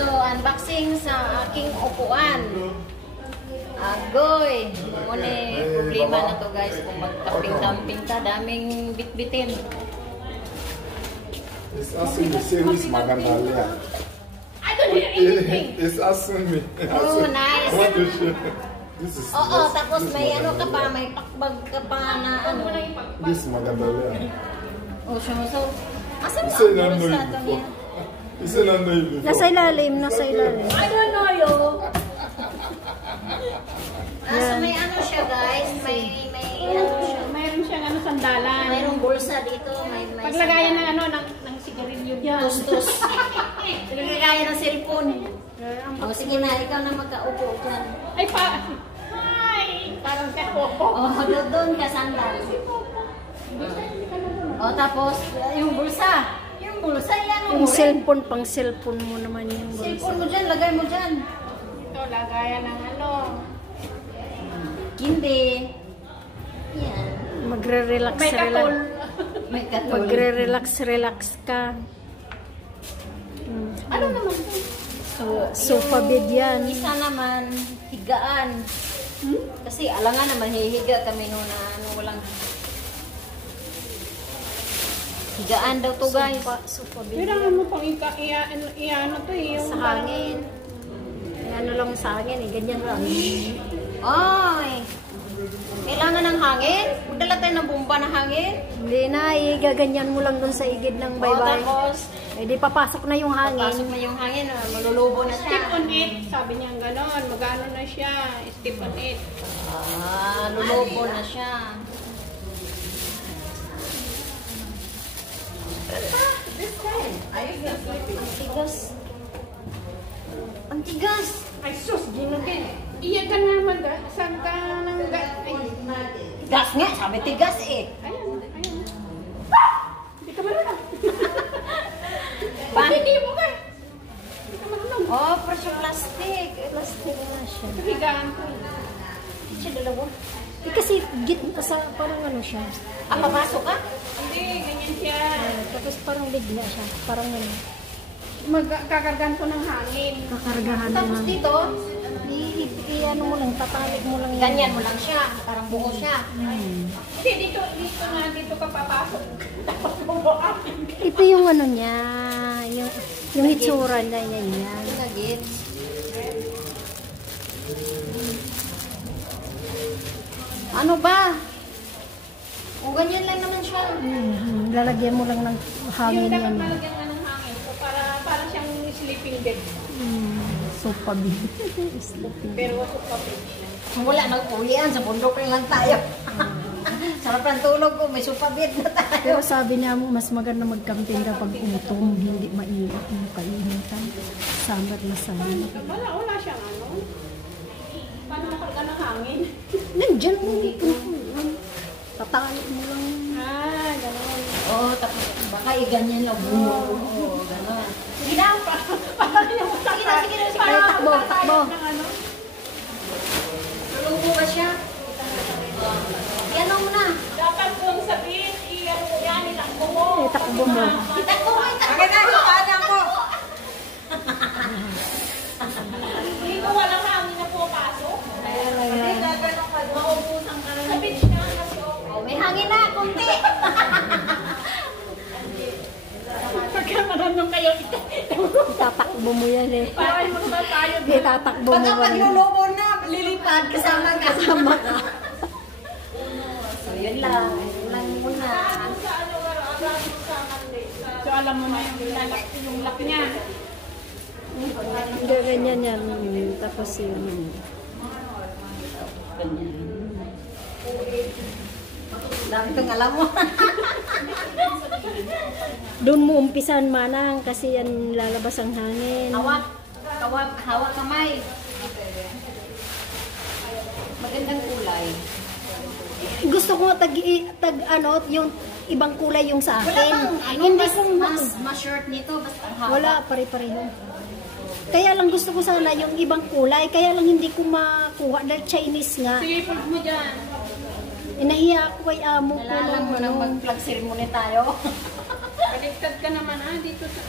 So, unboxing sa aking upuan. Agoy! Muna problema na to guys. Kung magkaping-tamping ka, daming bitbitin. It's asking me series maganda liya. I don't hear anything. It's asking me. Oh, nice. What to show? This is. Oo, tapos may ano ka pa, may pakbag ka pa na ano. This maganda liya. Oh, so, asan Isa na na ang no sa ito niya? Isa na no before. Nasa ilalim, nasa ilalim. I don't know yo. So may ano siya guys, may ano siya. Mayroon siyang ano sandalan. Mayroong bulsa dito, may Paglagayan ng ano ng sigarilyo diyan. Tustos. Paglagayan ng cellphone. Oh, sige na, ikaw na magkaupo dyan. Ay pa. Hi. Parang kapopo. Oh, doon ka sandal. Oh, tapos yung bulsa. Yung bulsa yan. Yung cellphone, pang cellphone mo naman yung bulsa. Cellphone mo dyan, lagay mo dyan. Ito lagayan ng ano. Hindi. Yan. Magre-relax, May katol. May katol. Magre-relax ka. Ano naman ito? Sofa bed yan. Isa naman, higaan. Kasi alangan naman, hihiga kami noon na ano, walang higaan daw to guys. Sofa bed. Kailangan mo pang i-ano to eh. Yung Sa hangin. Ano lang sa hangin eh, ganyan lang. Ay! Kailangan ng hangin? Magdala tayo ng bomba ng hangin? Hindi na, gaganyan mo lang dun sa igid ng baybay. Tapos, Eh di papasok na yung hangin. pasok na yung hangin, malulubo na step siya. on it. Sabi niya gano'n. Magano na siya. Step on it. Ah, lulubo na siya. Ang tigas. Ang tigas. Ay sus, ginugin. Iya ka naman da. Saan ka nang ay. Tigas nga, sabi tigas eh. Ayan, ayan. Hindi ka marunong. Hindi mo ka. Hindi ka marunong. Oh, presyo plastic. Plastic na siya. Higaan ko. Siya dalawa. Eh kasi git sa parang ano siya. Ah, papasok ka? Hindi, ganyan siya. Tapos parang bigla siya. Parang ano. Magkakargan ko ng hangin. Kakargahan Tapos naman. dito, Ano mo lang, tatalig mo lang. ganyan mo lang siya. Parang buo siya. Hindi, dito ka papasok. Tapos bubuhatin. Ito yung ano niya. Yung itsura niya yan. Kagit. Ano ba? O ganyan lang naman siya. Lalagyan mo lang ng hangin Yung dapat yan. malagyan nga ng hangin. So, para siyang sleeping bed. Sofa bed. Sleeping. Pero sofa bed siya. Wala nang ulian. Sa bundok lang tayo. Sarap ng tulog ko. May sofa bed na tayo. Pero sabi niya mo, mas maganda mag-camping kapag utom, hindi mainit yung kainitan. Summer na summer. Wala siyang ano. Paano makarga ng hangin? Nandyan mo. Tatalik mo lang. Ah, gano'n. Oo, tapos baka i-ganyan lang. Oo, gano'n. Sige na, parang yung Sige na, sige na, sige Ay, na. takbo, takbo. ng ano. Lulubo ba siya? Yan mo na. Dapat kung sabihin, yan, itakbo mo. Ay, takbo mo. Itakbo mo, itakbo mo. Anak ko. Dito walang hangin na pumapasok. Hindi, gagano'n ka. Maubusan ka na. Sa beach na kasi Oh, may hangin na, kunti. pagka marunong kayo, Itatakbo mo yan eh. parang mo na tayo. Itatakbo mo Pagka yan. paglulubo na, lilipad, kasama ka. Kasama ka. So, yun lang. Yun lang muna. Sa ano, so alam mo na yung lock niya. Ganyan yan. Tapos yun. Dami itong alam mo. Doon mo umpisan manang kasi yan lalabas ang hangin. Hawak. Hawak kamay. Magandang kulay. Gusto ko ano, yung ibang kulay yung sa Wala akin. bang, ano, Hindi mas, ko mas short nito, basta ang hawak. wala pare-pareho. Kaya lang gusto ko sana yung ibang kulay, kaya lang hindi ko makuha dahil Chinese nga. Sige, pag mo dyan. Inahiya ako kay amo ko Nalalam mo nang mag-plug ceremony tayo. Baliktad ka naman dito sa...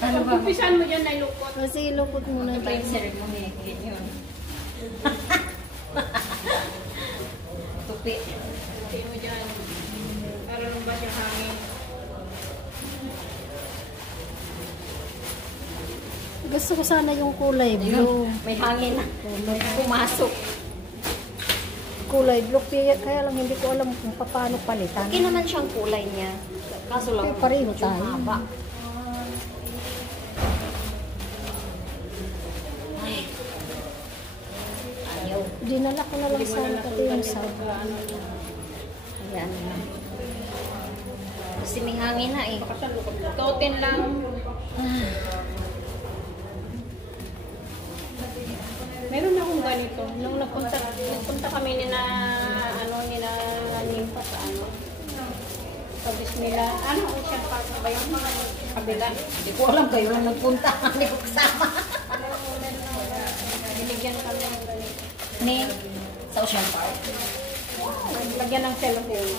Ano ba? Pag-umpisan mo yan ay lukot. Kasi lukot muna Ano ba yung tayo. ceremony? Ganyan. Tupi. Tupi mo dyan. Para lumabas yung hangin. Gusto ko sana yung kulay blue. May hangin na. May pumasok. Kulay blue, kaya lang hindi ko alam kung paano palitan. Okay naman siyang kulay niya. Kaso lang, Okay, pareho medyo tayo. mahaba. Ayaw. Dinala ko na lang sana pati yung sabo. Ayan na. Kasi may hangin na eh. Totin lang. Meron akong ganito. Nung nagpunta kami ni na Nimpa sa sa Bismillah. Ano ang siya pa ba yung kabila? Hindi ko alam kayo lang nagpunta. Hindi ko kasama. Binigyan kami ng ganito. Ni sa Ocean Park. Lagyan ng cellphone.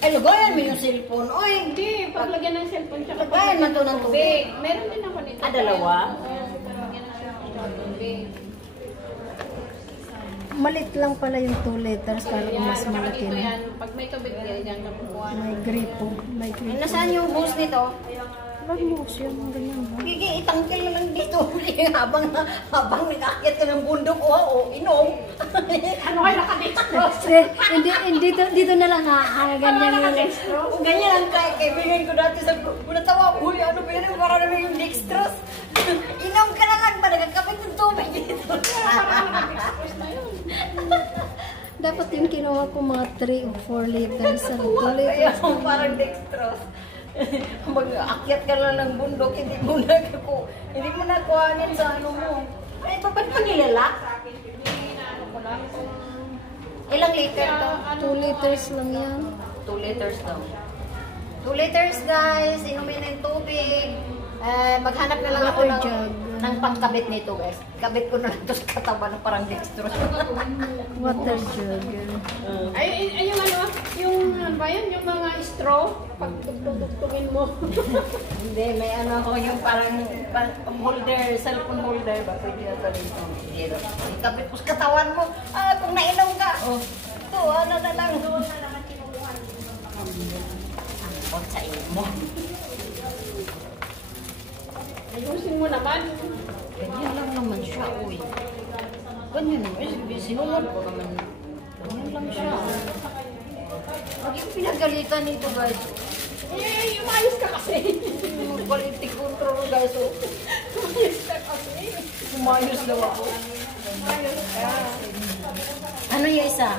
Eh, lugayan mo yung cellphone. Oy! Hindi, paglagyan ng cellphone tsaka Lagayan man to ng tubig. Meron din ako nito. Ah, dalawa? Paglagyan ng cellphone tsaka tubig. Malit lang pala yung 2 liters, kala ko mas Tsaka malaki dito na. yan. Pag may tubig yan nakukuha. May gripo. May gripo. Nasaan yung bus nito? Wag mo siya, ganyan ba? Gigi, itangkil na lang dito. habang nag-akyat ka ng bundok, inom. Ano kayo nakadextro? Dito na lang ha, ganyan yung... Ganyan ang kaibigan ko dati sa natawa. Uy, ano ba yan? Para naman yung dextrose. Inom ka na lang ba? Nagkakapit ng tubig dito. Dapat yung kinuha ko mga 3 o 4 liters. 2 Kaya liters. parang dextrose. Mag-akyat ka lang ng bundok, hindi mo nakuhanin sa ano mo. Ay, ba't mo nilalak? Ilang liter to? 2 liters lang yan. 2 liters daw. 2 liters guys, inumin ng tubig. Maghanap na lang ako Water jug. ng pangkabit nito guys. Kabit ko na lang ito sa katawan ng parang dextrose. Water jug. Ay, yung ano, ano ba yun? Yung mga straw, pag dugtugin mo. Hindi, may ano ako yung parang holder, cellphone holder ba? Pwede na ito dito. Hindi, kabit mo sa katawan mo. Kung nainom ka. Ito, ano na lang. Ang sa iyo mo. Ayusin mo naman. Ganyan lang naman siya, uy. Ganyan naman. Sinunod ko naman. Ganyan lang siya. Pag yung pinagalitan nito, guys. Umayos ka kasi. Quality control, guys. Umayos ka kasi. Umayos daw ako. Umayos ka. Ano yung isa?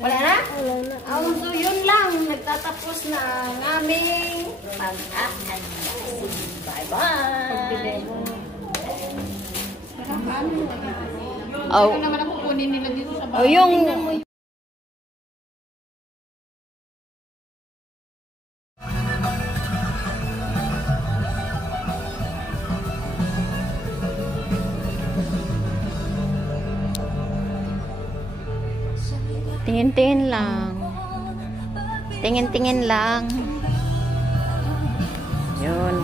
Wala na? Wala na. So, yun lang. Nagtatapos na ang aming pag-unboxing. Bye-bye! Ito naman ang kukunin nila dito sa bahay. yung... Tingin-tingin lang. Tingin-tingin lang. Yun.